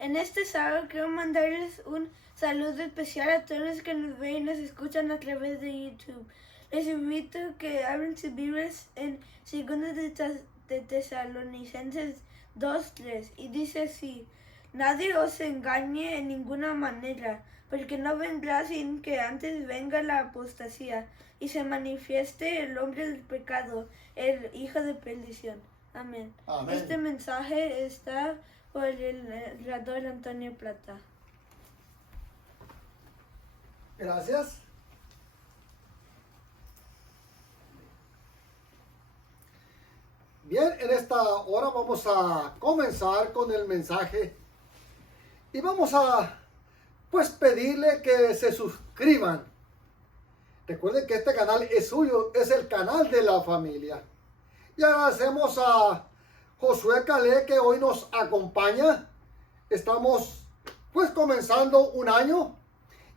En este sábado quiero mandarles un saludo especial a todos los que nos ven y nos escuchan a través de YouTube. Les invito a que abran sus Biblias en 2 de Tesalonicenses 2:3 y dice así: nadie os engañe en ninguna manera, porque no vendrá sin que antes venga la apostasía y se manifieste el hombre del pecado, el hijo de perdición. Amén. Amén. Este mensaje está por el redactor Antonio Plata. Gracias. Bien, en esta hora vamos a comenzar con el mensaje y vamos a pedirle que se suscriban. Recuerden que este canal es suyo, es el canal de la familia. Y agradecemos a Josué Calé que hoy nos acompaña. Estamos comenzando un año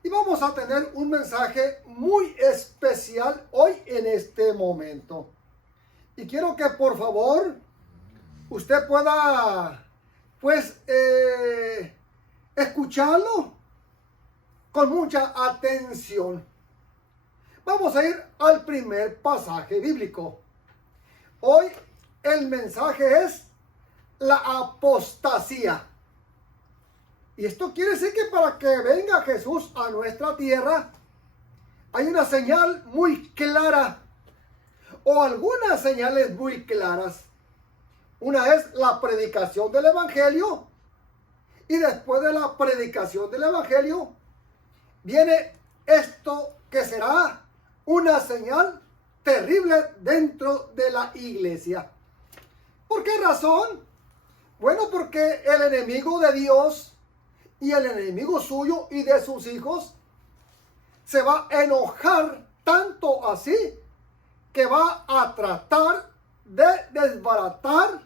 y vamos a tener un mensaje muy especial hoy en este momento. Y quiero que por favor usted pueda escucharlo con mucha atención. Vamos a ir al primer pasaje bíblico. Hoy el mensaje es la apostasía. Y esto quiere decir que para que venga Jesús a nuestra tierra hay una señal muy clara, o algunas señales muy claras. Una es la predicación del evangelio, y después de la predicación del evangelio viene esto que será una señal terrible dentro de la iglesia. ¿Por qué razón? Bueno, porque el enemigo de Dios y el enemigo suyo y de sus hijos se va a enojar tanto así que va a tratar de desbaratar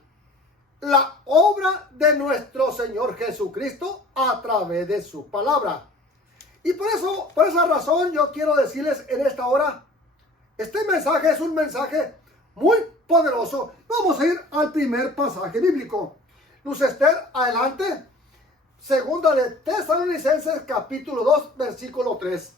la obra de nuestro Señor Jesucristo a través de su palabra. Y por esa razón yo quiero decirles en esta hora, este mensaje es un mensaje muy poderoso. Vamos a ir al primer pasaje bíblico. Luz Esther, adelante. 2 de Tesalonicenses capítulo 2, versículo 3.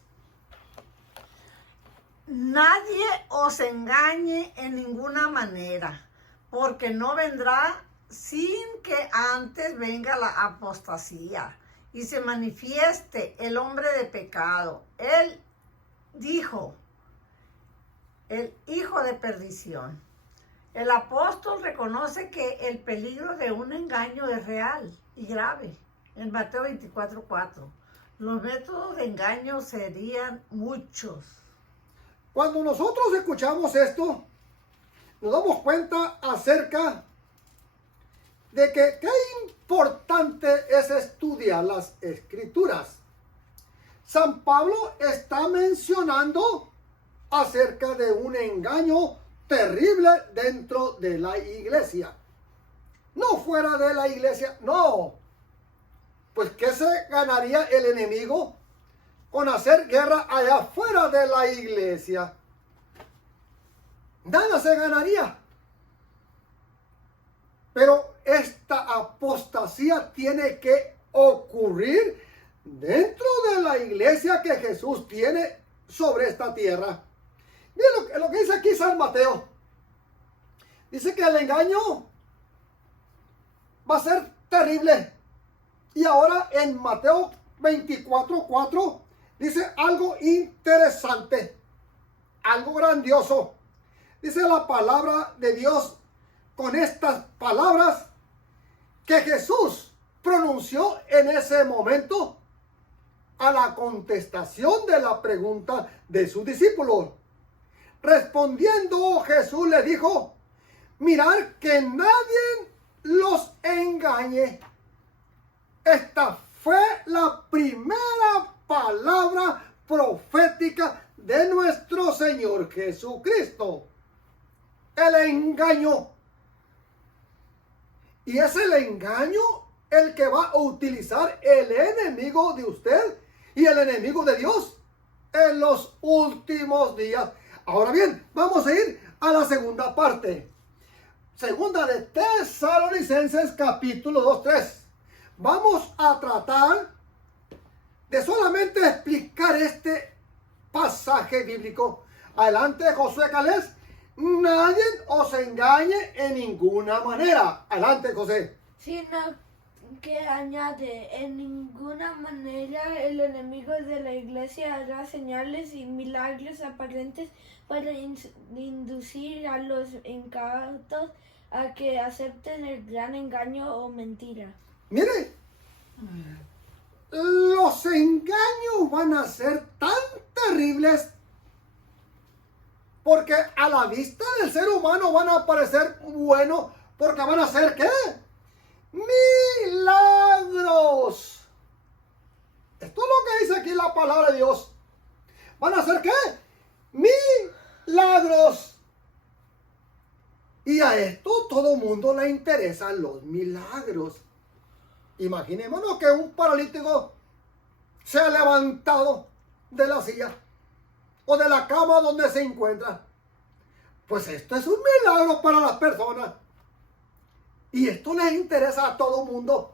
Nadie os engañe en ninguna manera, porque no vendrá sin que antes venga la apostasía y se manifieste el hombre de pecado. Él dijo, el hijo de perdición. El apóstol reconoce que el peligro de un engaño es real y grave. En Mateo 24:4. Los métodos de engaño serían muchos. Cuando nosotros escuchamos esto, nos damos cuenta acerca de que qué importante es estudiar las escrituras. San Pablo está mencionando acerca de un engaño terrible dentro de la iglesia. No fuera de la iglesia, no. Pues ¿qué se ganaría el enemigo con hacer guerra allá afuera de la iglesia? Nada se ganaría. Pero esta apostasía tiene que ocurrir dentro de la iglesia que Jesús tiene sobre esta tierra. Miren lo que dice aquí San Mateo. Dice que el engaño va a ser terrible. Y ahora en Mateo 24:4 dice algo interesante, algo grandioso. Dice la palabra de Dios con estas palabras que Jesús pronunció en ese momento a la contestación de la pregunta de sus discípulos. Respondiendo Jesús le dijo: mirad que nadie los engañe. Esta fue la primera palabra profética de nuestro Señor Jesucristo. El engaño. Y es el engaño el que va a utilizar el enemigo de usted y el enemigo de Dios en los últimos días. Ahora bien, vamos a ir a la segunda parte. 2 de Tesalonicenses capítulo 2:3. vamos a tratar de solamente explicar este pasaje bíblico. Adelante, Josué Caleb. Nadie os engañe en ninguna manera. Adelante, José. Sino que añade, en ninguna manera el enemigo de la iglesia hará señales y milagros aparentes para inducir a los incautos a que acepten el gran engaño o mentira. Mire, los engaños van a ser tan terribles porque a la vista del ser humano van a parecer buenos, porque van a ser ¿qué? Milagros. Esto es lo que dice aquí la palabra de Dios. ¿Van a ser qué? Milagros. Y a esto todo el mundo le interesan los milagros. Imaginémonos que un paralítico se ha levantado de la silla o de la cama donde se encuentra. Pues esto es un milagro para las personas. Y esto les interesa a todo el mundo.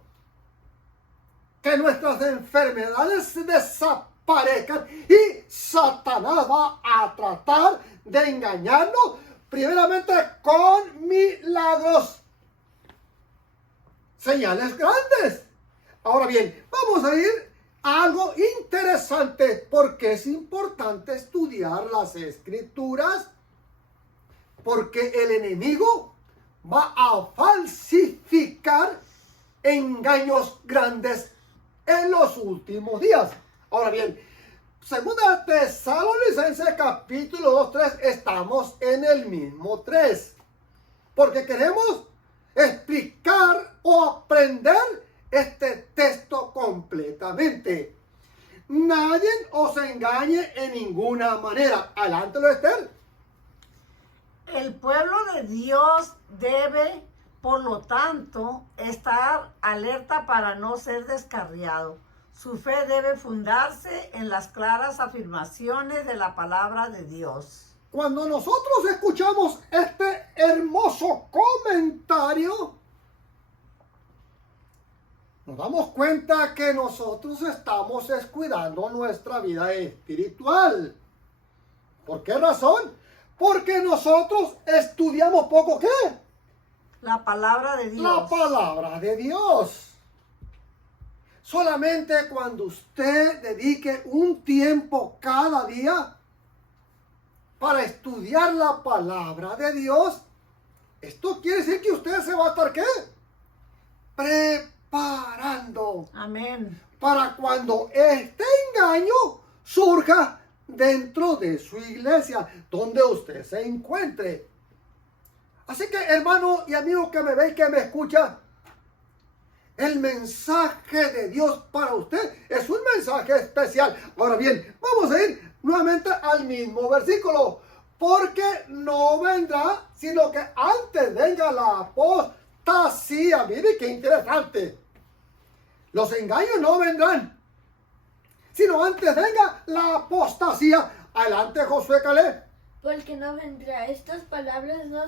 Que nuestras enfermedades desaparezcan. Y Satanás va a tratar de engañarnos primeramente con milagros. Señales grandes. Ahora bien, vamos a ir a algo interesante, porque es importante estudiar las escrituras, porque el enemigo va a falsificar engaños grandes en los últimos días. Ahora bien, segunda Tesalonicenses capítulo 2, 3, estamos en el mismo 3, porque queremos explicar o aprender este texto completamente. Nadie os engañe en ninguna manera. Adelántalo, Esther. El pueblo de Dios debe, por lo tanto, estar alerta para no ser descarriado. Su fe debe fundarse en las claras afirmaciones de la palabra de Dios. Cuando nosotros escuchamos este hermoso comentario, nos damos cuenta que nosotros estamos descuidando nuestra vida espiritual. ¿Por qué razón? Porque nosotros estudiamos poco, ¿qué? La palabra de Dios. La palabra de Dios. Solamente cuando usted dedique un tiempo cada día para estudiar la palabra de Dios, esto quiere decir que usted se va a estar, ¿qué? Preparando. Amén. Para cuando este engaño surja dentro de su iglesia, donde usted se encuentre. Así que, hermano y amigo que me ve y que me escucha, el mensaje de Dios para usted es un mensaje especial. Ahora bien, vamos a ir nuevamente al mismo versículo, porque no vendrá, sino que antes venga la apostasía. Mire qué interesante. Los engaños no vendrán, sino antes venga la apostasía. Adelante, Josué Caleb. Porque no vendrá. Estas palabras no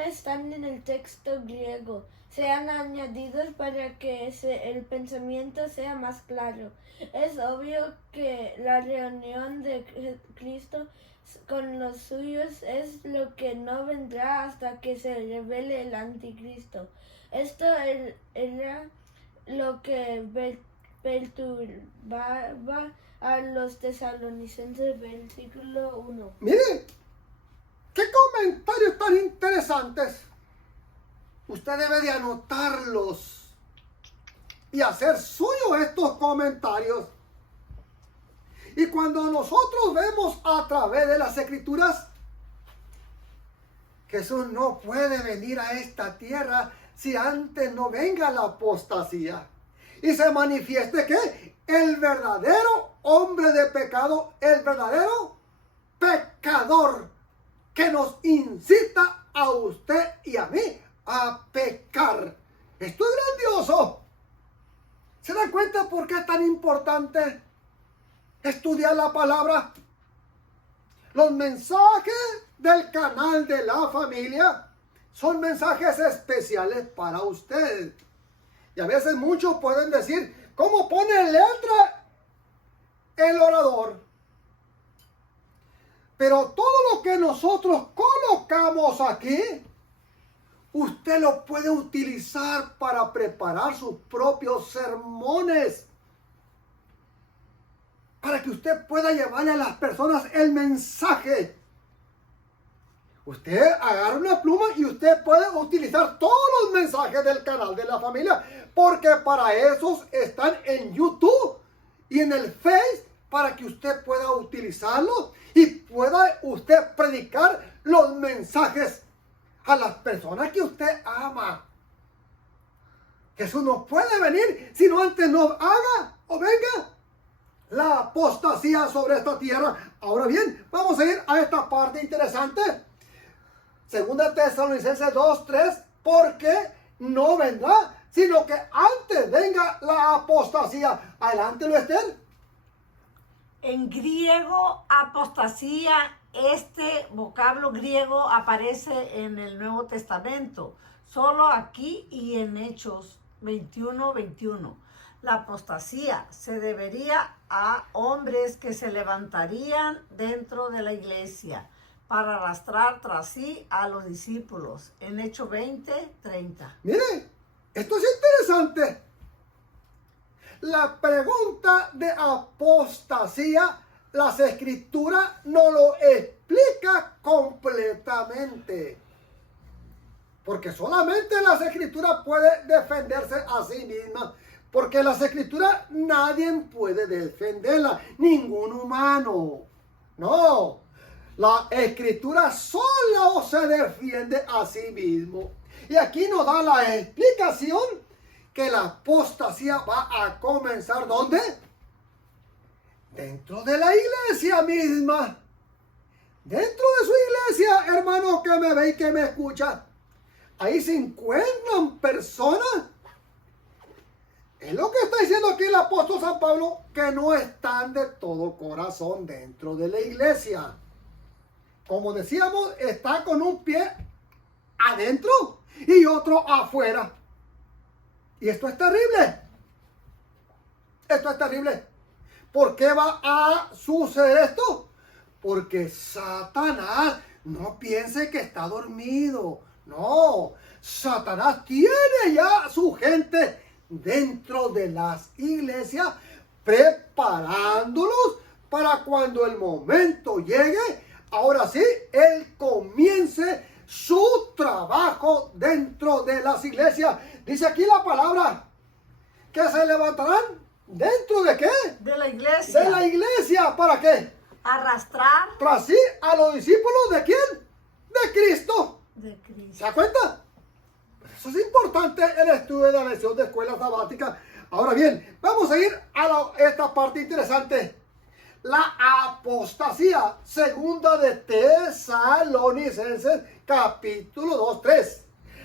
están en el texto griego. Sean añadidos para que el pensamiento sea más claro. Es obvio que la reunión de Cristo con los suyos es lo que no vendrá hasta que se revele el anticristo. Esto era lo que perturbaba a los tesalonicenses, versículo 1. Mire, qué comentarios tan interesantes. Usted debe de anotarlos y hacer suyos estos comentarios. Y cuando nosotros vemos a través de las escrituras, Jesús no puede venir a esta tierra si antes no venga la apostasía y se manifieste que el verdadero hombre de pecado, el verdadero pecador que nos incita a usted y a mí a pecar. Esto es grandioso. ¿Se dan cuenta por qué es tan importante estudiar la palabra? Los mensajes del canal de la familia son mensajes especiales para usted. Y a veces muchos pueden decir, ¿cómo pone letra el orador? Pero todo lo que nosotros colocamos aquí, usted lo puede utilizar para preparar sus propios sermones. Para que usted pueda llevarle a las personas el mensaje. Usted agarra una pluma y usted puede utilizar todos los mensajes del canal de la familia. Porque para esos están en YouTube y en el Face. Para que usted pueda utilizarlos y pueda usted predicar los mensajes a las personas que usted ama. Jesús no puede venir si no antes no haga o venga la apostasía sobre esta tierra. Ahora bien, vamos a ir a esta parte interesante. Segunda Tesalonicenses 2:3, porque no vendrá, sino que antes venga la apostasía. Adelante, Esther. En griego, apostasía, este vocablo griego aparece en el Nuevo Testamento, solo aquí y en Hechos 21:21. La apostasía se debería a hombres que se levantarían dentro de la iglesia para arrastrar tras sí a los discípulos, en Hechos 20:30. Mire, esto es interesante. La pregunta de apostasía, las escrituras no lo explica completamente. Porque solamente las escrituras puede defenderse a sí misma. Porque las escrituras nadie puede defenderla, ningún humano. No, la escritura solo se defiende a sí mismo. Y aquí nos da la explicación que la apostasía va a comenzar, ¿dónde? Dentro de la iglesia misma. Dentro de su iglesia, hermano que me ve y que me escucha. Ahí se encuentran personas. Es lo que está diciendo aquí el apóstol San Pablo, que no están de todo corazón dentro de la iglesia. Como decíamos, está con un pie adentro y otro afuera. Y esto es terrible. Esto es terrible. ¿Por qué va a suceder esto? Porque Satanás no piense que está dormido. No, Satanás tiene ya su gente dentro de las iglesias, preparándolos para cuando el momento llegue, ahora sí, él comience su trabajo dentro de las iglesias. Dice aquí la palabra que se levantarán dentro de qué? De la iglesia. De la iglesia. ¿Para qué? Arrastrar. Tras sí a los discípulos de quién? De Cristo. De Cristo. ¿Se da cuenta? Eso es importante el estudio de la lección de escuela sabática. Ahora bien, vamos a ir a esta parte interesante. La apostasía, segunda de Tesalonicenses, capítulo 2:3.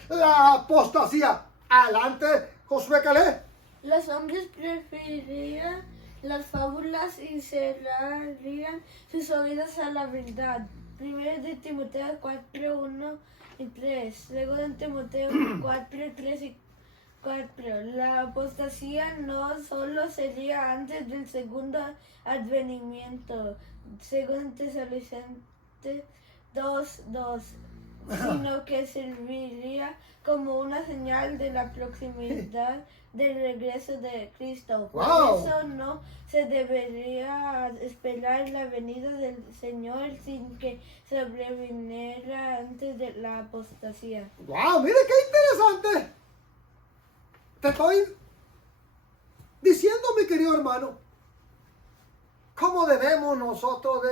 La apostasía. Adelante, Josué Calé. Los hombres preferirían las fábulas y cerrarían sus oídos a la verdad. Primero de Timoteo 4:1 y 3. Segundo de Timoteo 4:3 y 4. La apostasía no solo sería antes del segundo advenimiento, según Tesalonicenses 2:2, sino que serviría como una señal de la proximidad del regreso de Cristo. Por Wow. eso no se debería esperar la venida del Señor sin que sobreviniera antes de la apostasía. ¡Wow! ¡Mire qué interesante! Te estoy diciendo, mi querido hermano, cómo debemos nosotros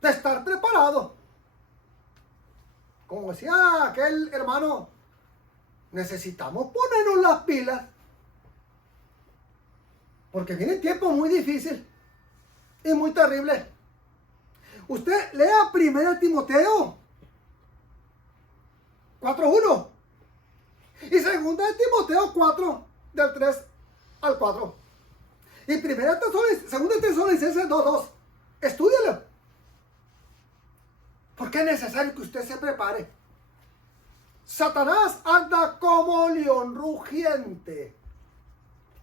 de estar preparados. Como decía aquel hermano, necesitamos ponernos las pilas. Porque vienen tiempos muy difíciles y muy terribles. Usted lea 1 Timoteo 4:1 y 2 Timoteo 4, del 3 al 4. Y 2 Tesalonicenses 2:2. Estúdialo. Porque es necesario que usted se prepare. Satanás anda como león rugiente.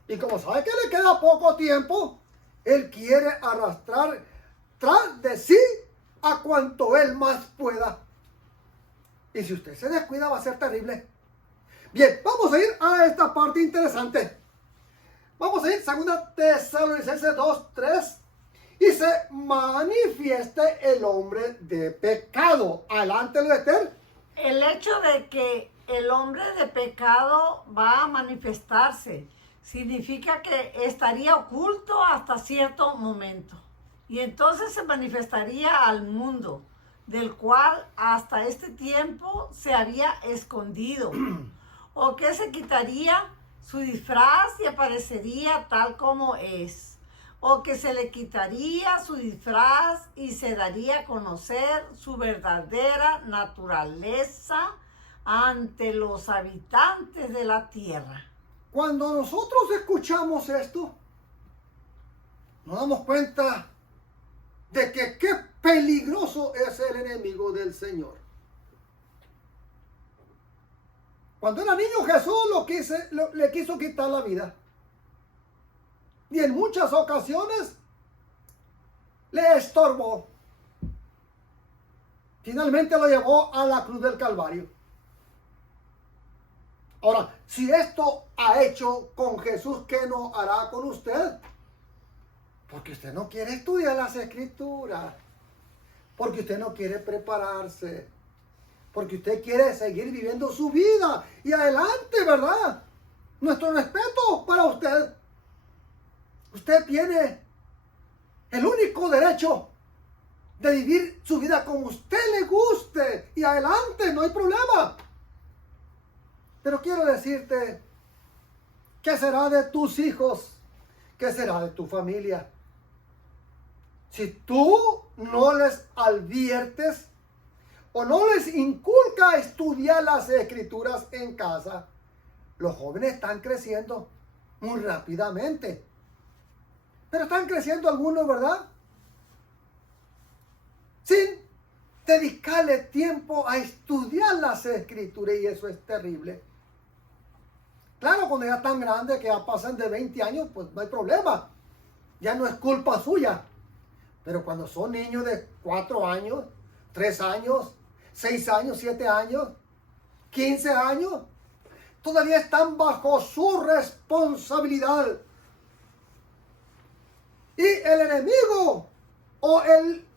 Y como sabe que le queda poco tiempo, él quiere arrastrar tras de sí a cuanto él más pueda. Y si usted se descuida va a ser terrible. Bien, vamos a ir a esta parte interesante. Vamos a ir 2 Tesalonicenses 2:3. Y se manifieste el hombre de pecado. Adelante, Esther. El hecho de que el hombre de pecado va a manifestarse significa que estaría oculto hasta cierto momento. Y entonces se manifestaría al mundo, del cual hasta este tiempo se había escondido. O que se quitaría su disfraz y aparecería tal como es. O que se le quitaría su disfraz y se daría a conocer su verdadera naturaleza ante los habitantes de la tierra. Cuando nosotros escuchamos esto, nos damos cuenta de que qué peligroso es el enemigo del Señor. Cuando era niño Jesús le quiso quitar la vida. Y en muchas ocasiones le estorbó. Finalmente lo llevó a la cruz del Calvario. Ahora, si esto ha hecho con Jesús, ¿qué no hará con usted? Porque usted no quiere estudiar las Escrituras. Porque usted no quiere prepararse. Porque usted quiere seguir viviendo su vida. Y adelante, ¿verdad? Nuestro respeto para usted. Usted tiene el único derecho de vivir su vida como usted le guste. Y adelante, no hay problema. Pero quiero decirte, ¿qué será de tus hijos? ¿Qué será de tu familia? Si tú no les adviertes o no les inculca estudiar las Escrituras en casa, los jóvenes están creciendo muy rápidamente. Pero están creciendo algunos, ¿verdad? Sin dedicarle tiempo a estudiar las Escrituras, y eso es terrible. Claro, cuando ya están grandes, que ya pasan de 20 años, pues no hay problema. Ya no es culpa suya. Pero cuando son niños de 4 años, 3 años, 6 años, 7 años, 15 años, todavía están bajo su responsabilidad. Y el enemigo o el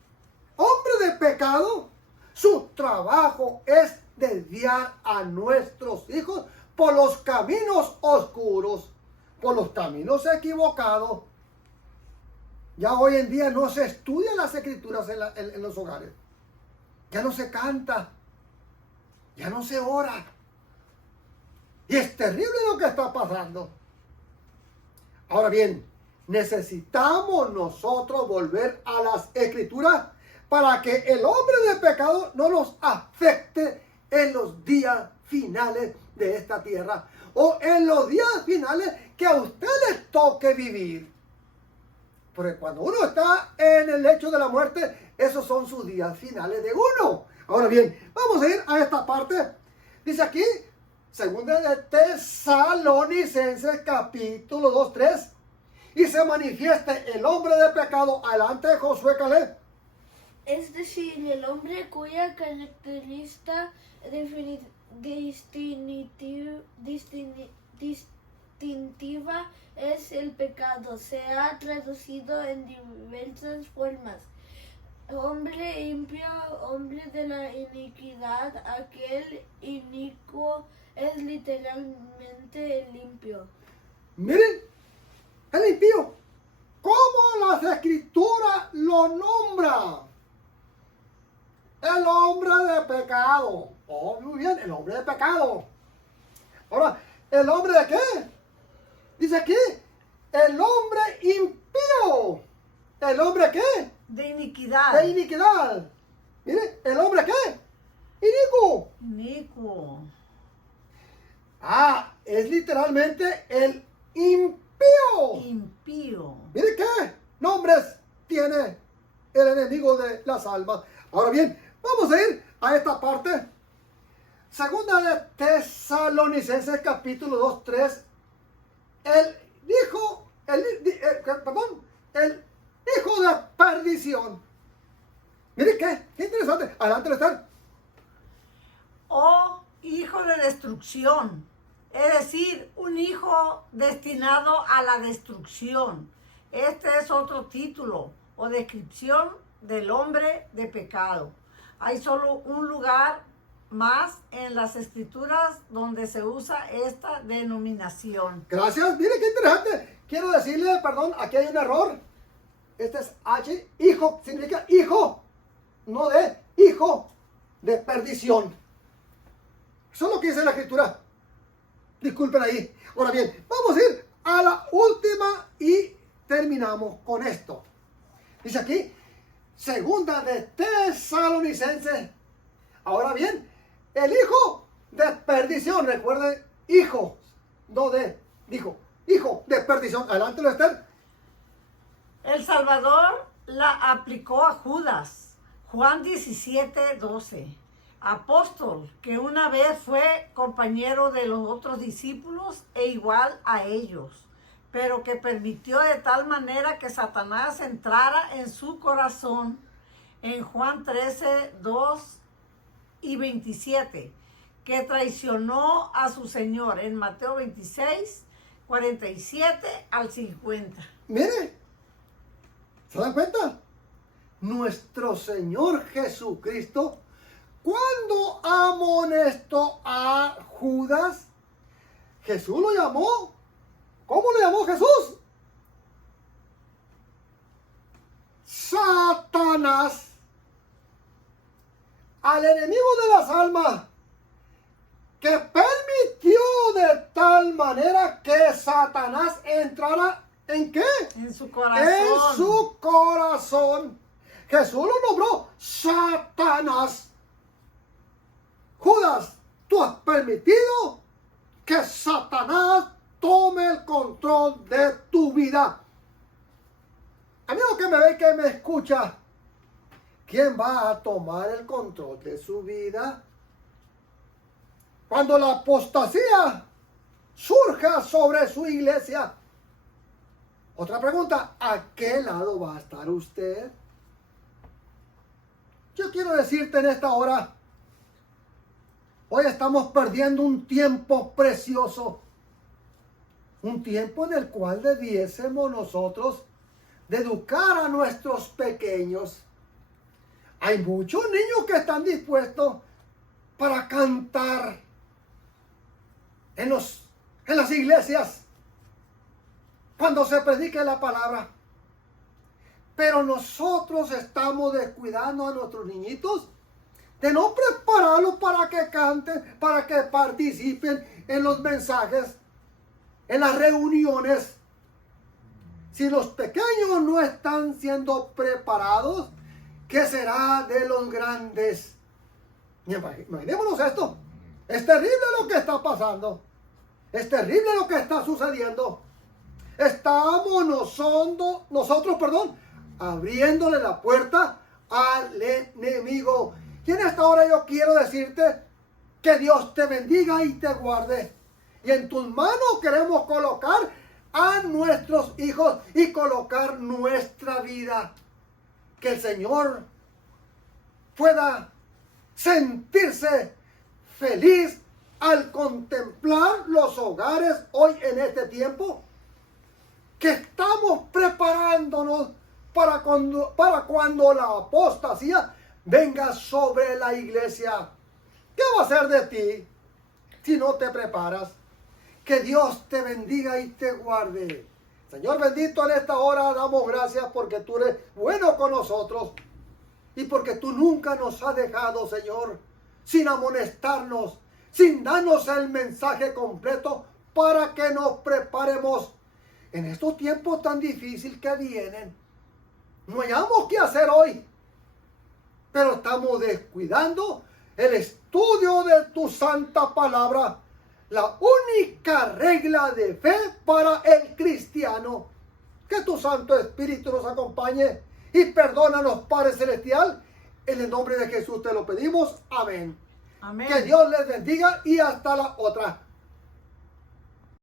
hombre de pecado, su trabajo es desviar a nuestros hijos por los caminos oscuros, por los caminos equivocados. Ya hoy en día no se estudian las Escrituras en los hogares. Ya no se canta. Ya no se ora. Y es terrible lo que está pasando. Ahora bien, necesitamos nosotros volver a las Escrituras para que el hombre de pecado no nos afecte en los días finales de esta tierra, o en los días finales que a usted les toque vivir. Porque cuando uno está en el lecho de la muerte, esos son sus días finales de uno. Ahora bien, vamos a ir a esta parte. Dice aquí, 2 de Tesalonicenses capítulo 2:3. Y se manifieste el hombre de pecado. Adelante, Josué Caleb. Es decir, el hombre cuya característica distintiva es el pecado. Se ha traducido en diversas formas. Hombre impío, hombre de la iniquidad, aquel inicuo es literalmente el limpio. Miren, el impío, ¿cómo las Escrituras lo nombran? El hombre de pecado. Oh, muy bien, el hombre de pecado. Ahora, ¿el hombre de qué? Dice aquí, el hombre impío. ¿El hombre qué? De iniquidad. De iniquidad. Mire, ¿el hombre qué? Inicuo. Inicuo. Ah, es literalmente el impío. Impío. Mire qué nombres tiene el enemigo de las almas. Ahora bien, vamos a ir a esta parte. Segunda de Tesalonicenses capítulo 2, 3. El hijo de perdición. Mire qué interesante. Adelante, Lester. O hijo de destrucción, es decir, un hijo destinado a la destrucción. Este es otro título o descripción del hombre de pecado. Hay solo un lugar más en las escrituras donde se usa esta denominación. Gracias. Mire qué interesante. Quiero decirle, perdón, aquí hay un error. Este es H. Hijo significa hijo, no de hijo de perdición. Eso es lo que dice la escritura. Disculpen ahí. Ahora bien, vamos a ir a la última y terminamos con esto. Dice aquí, segunda de Tesalonicenses. Ahora bien, el hijo de perdición. Recuerden, hijo, no de, dijo, hijo de perdición. Adelante, Lester. El Salvador la aplicó a Judas. Juan 17, 12. Apóstol que una vez fue compañero de los otros discípulos e igual a ellos, pero que permitió de tal manera que Satanás entrara en su corazón. En Juan 13, 2 y 27, que traicionó a su Señor. En Mateo 26, 47 al 50. Mire, ¿se dan cuenta? Nuestro Señor Jesucristo, cuando amonestó a Judas, Jesús lo llamó. ¿Cómo lo llamó Jesús? Satanás. Al enemigo de las almas, que permitió de tal manera que Satanás entrara ¿en qué? En su corazón. En su corazón. Jesús lo nombró Satanás. Judas, tú has permitido que Satanás tome el control de tu vida. Amigo que me ve, que me escucha, ¿quién va a tomar el control de su vida? Cuando la apostasía surja sobre su iglesia. Otra pregunta, ¿a qué lado va a estar usted? Yo quiero decirte en esta hora, hoy estamos perdiendo un tiempo precioso, un tiempo en el cual debiésemos nosotros de educar a nuestros pequeños. Hay muchos niños que están dispuestos para cantar en las iglesias cuando se predique la palabra. Pero nosotros estamos descuidando a nuestros niñitos de no prepararlos para que canten, para que participen en los mensajes, en las reuniones. Si los pequeños no están siendo preparados, ¿qué será de los grandes? Imaginémonos esto. Es terrible lo que está pasando. Es terrible lo que está sucediendo. Estamos nosotros, abriéndole la puerta al enemigo. Y en esta hora yo quiero decirte que Dios te bendiga y te guarde. Y en tus manos queremos colocar a nuestros hijos y colocar nuestra vida. Que el Señor pueda sentirse feliz al contemplar los hogares hoy en este tiempo. Que estamos preparándonos para cuando la apostasía venga sobre la iglesia. ¿Qué va a hacer de ti si no te preparas? Que Dios te bendiga y te guarde. Señor bendito, en esta hora damos gracias porque tú eres bueno con nosotros y porque tú nunca nos has dejado, Señor, sin amonestarnos, sin darnos el mensaje completo para que nos preparemos en estos tiempos tan difíciles que vienen. No hayamos qué hacer hoy, pero estamos descuidando el estudio de tu santa palabra, la única regla de fe para el cristiano. Que tu Santo Espíritu nos acompañe y perdónanos, Padre Celestial. En el nombre de Jesús te lo pedimos. Amén. Amén. Que Dios les bendiga y hasta la otra.